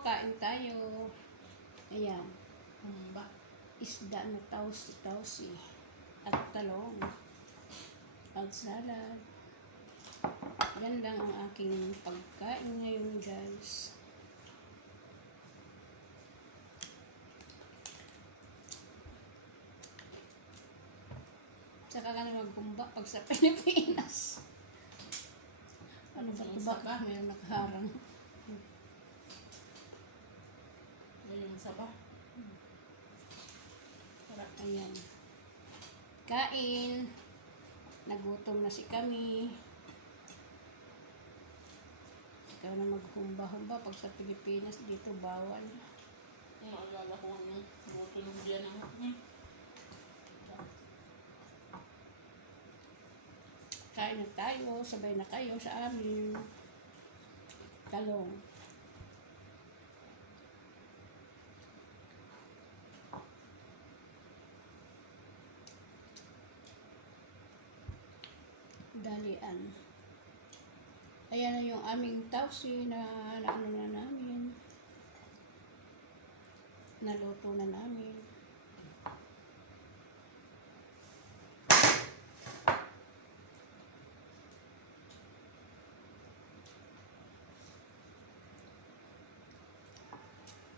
kain tayo. Ayan, Ba? isda na tausi at talong at salad. Yan lang ang aking pagkain ngayon, guys. Saka ka na magkumba pag sa Pilipinas. Ano ba ito? Baka mayroon nakaharang. Yung saba. Ayan. Kain. Nagutom na si kami. Ikaw na maghumba-humba pag sa Pilipinas. Dito bawal. Maalala ko yung tumutulong diyan ang Kain na tayo. Sabay na kayo sa amin. Talong. Dalian. Ayan na yung aming tausi na ano na namin. Naluto na namin.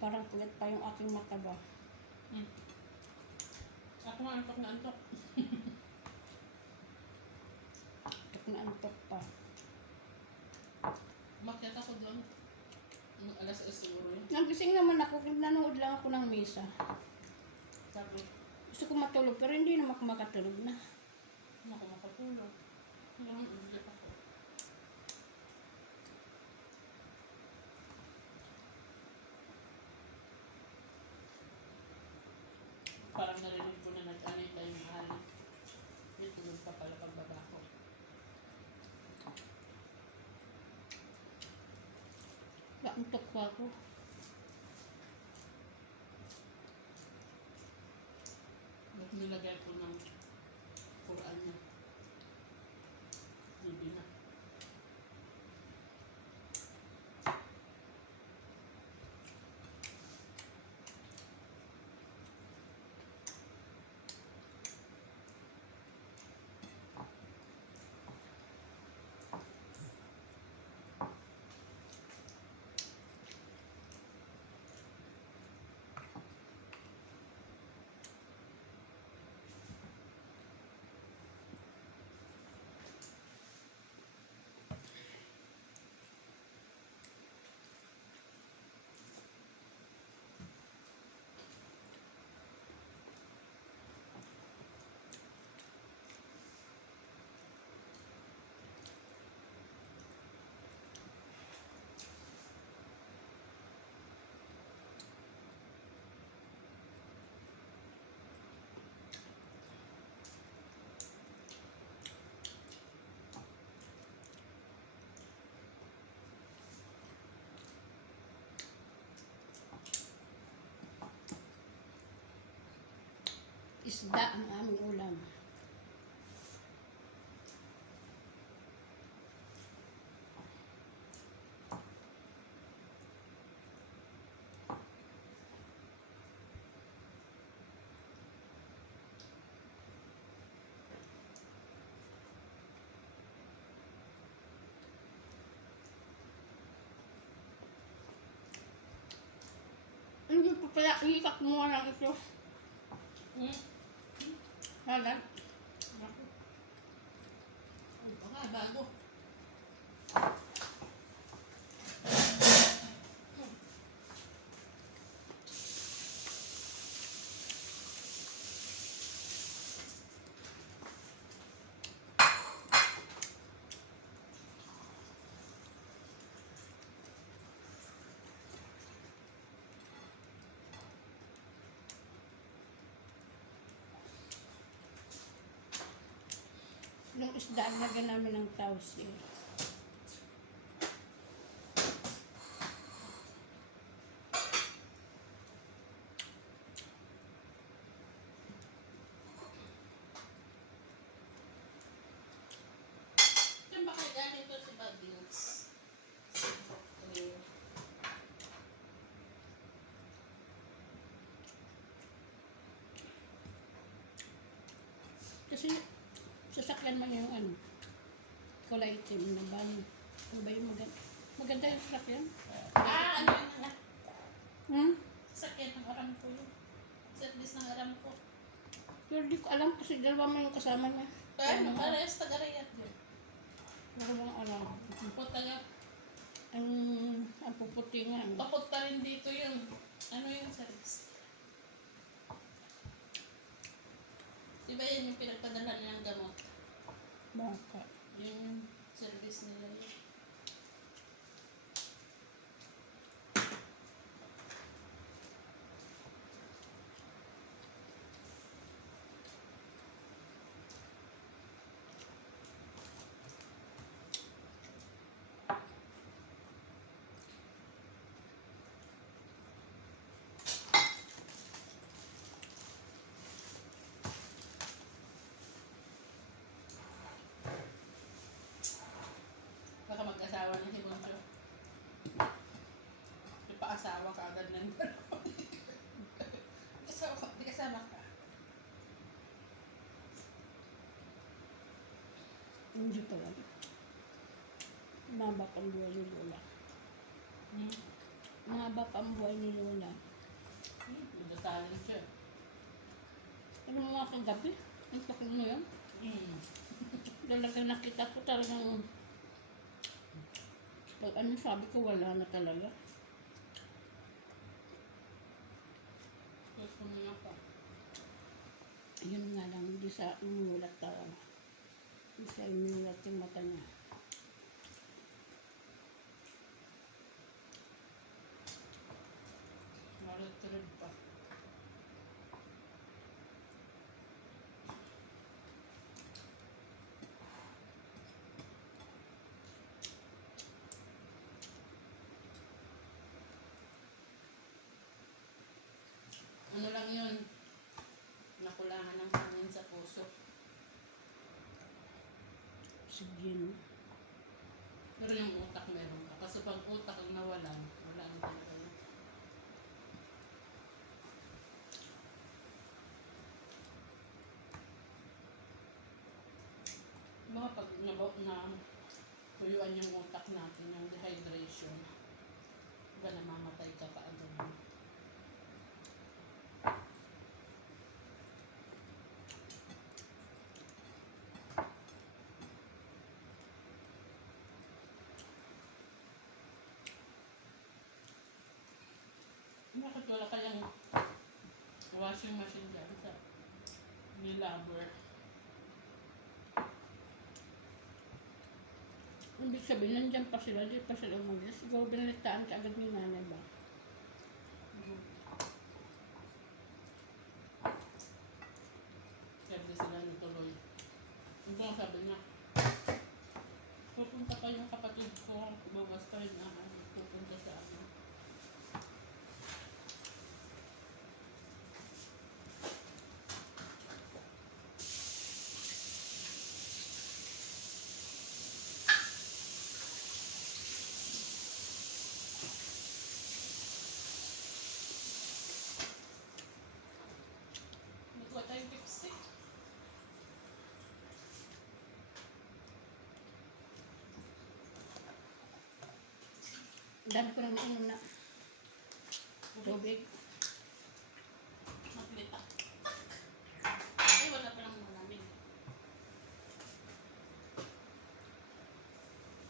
Parang pulit pa yung aking mata ba? Ako nga antok na antok. Antok na antok pa. Umakyat ako doon. Alas 8 siguro yun. Nagising naman ako. Nanood lang ako ng misa. Sabi, Gusto ko matulog pero hindi naman ako makatulog na. ako makatulog. Kailangan ulit ako. Parang narinig ko na nag-anay tayong mahal. Dito doon pa pala pagbaba ko. Antok pa ako. Ba't nilagay ko ng Quran niya? Hindi na. Isda ang aming ulam. Hindi pa pala ikat mo lang ito. Halag. Ano pa nga, bago. Yung isda, lagyan namin ng tausi. Saan ba kayo galing to si Babings? Kasi sasakyan mo yung ano, kulay itim na van. Ano ba yung maganda? Maganda yung sasakyan. Ano yun na? Hmm? Sasakyan ng Aramco yun. Service ng Aramco. Pero di ko alam kasi dalawa mo yung kasama niya. Kaya ano, parehas taga-riyat yun. Wala bang alam. O taga, Ang puputi nga. Ano? papunta rin dito yung, ano yung service? Diba yan yung pinagpadala nilang gamot? Baka. Yung service nila yun. Baka mag-asawa na si Boncho. Ipa-asawa ka agad ng di kasama ka. Hindi pala. Mahaba pang buhay ni Lola. Mahaba pang buhay ni Lola. Nagdasalin siya. Ano mga kagabi? Ang sakit mo yun? Talagang nakita ko talagang pag ano sabi ko wala na talaga. Gusto mo na pa. Yun nga lang, hindi sa inulat talaga. Hindi sa inulat yung mata niya. Marad-tarad pa. Ano lang yun? Nakulangan ng hangin sa puso. Sige, no? Pero yung utak meron ka. Kasi pag utak ang nawalan, wala ang talaga yun. Mga pag tuyuan yung utak natin, yung dehydration, ba namamatay ka pa agad. Bakit wala kayang washing machine dyan sa nilabor? Ibig sabihin, nandiyan pa sila, di pa sila umalis. Siguro binalitaan ka agad ni nanay ba? Sabi sila natuloy. Ito ang sabi niya, pupunta pa yung kapatid ko, bawas pa rin na pupunta sa amin. Nagwa tayong lipstick. Dami ko lang ano na tubig. Maglita. Ay, wala pa lang malamig.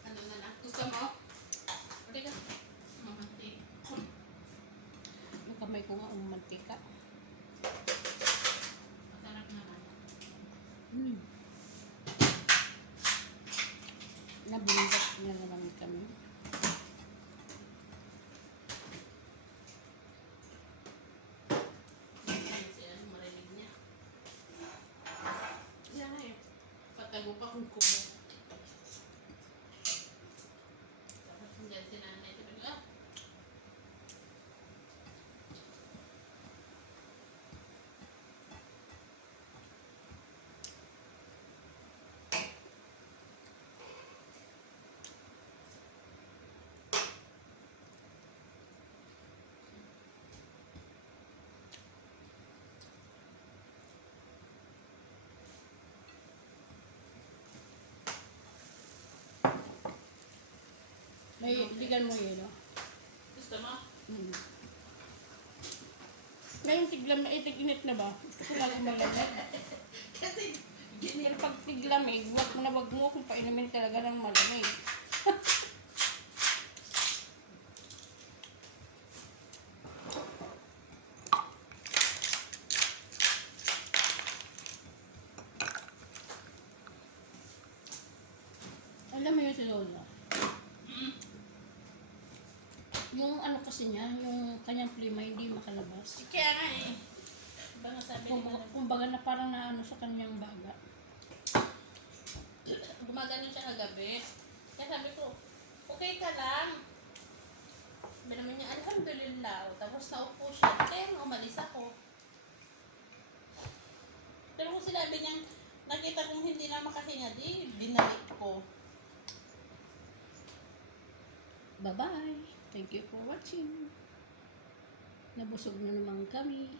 Ano na lang? Gusto mo? Pwede ka? Mamanti. Yung kamay ko nga umantika. Masarap naman. Nabundak na naman kami. Ano, marinig niya. Yan na eh. Patago pa kung kumo. Tapos hindi si nanay. Sabi ko, Ibigan mo yun, no? Gusto mo? Ngayon tiglam na, tig-init na ba? Gusto ko lagi malamig. Kasi, Pero pag tiglamig, wag mo kung painumin talaga ng malamig. Alam mo yun si Lola? Yung ano kasi niya, yung kanyang plima hindi makalabas. kaya nga eh. Diba nga sabi ni Madam? Kumbaga na parang naano sa kanyang baga. Gumagano siya kagabi. Kaya sabi ko, okay ka lang. Sabi naman niya, alhamdulillah. Tapos naupo siya. Kaya nga umalis ako. Pero kung sinabi niya, nakita kong hindi na makahinga, di binalik ko. Bye-bye. Thank you for watching. Nabusog na naman kami.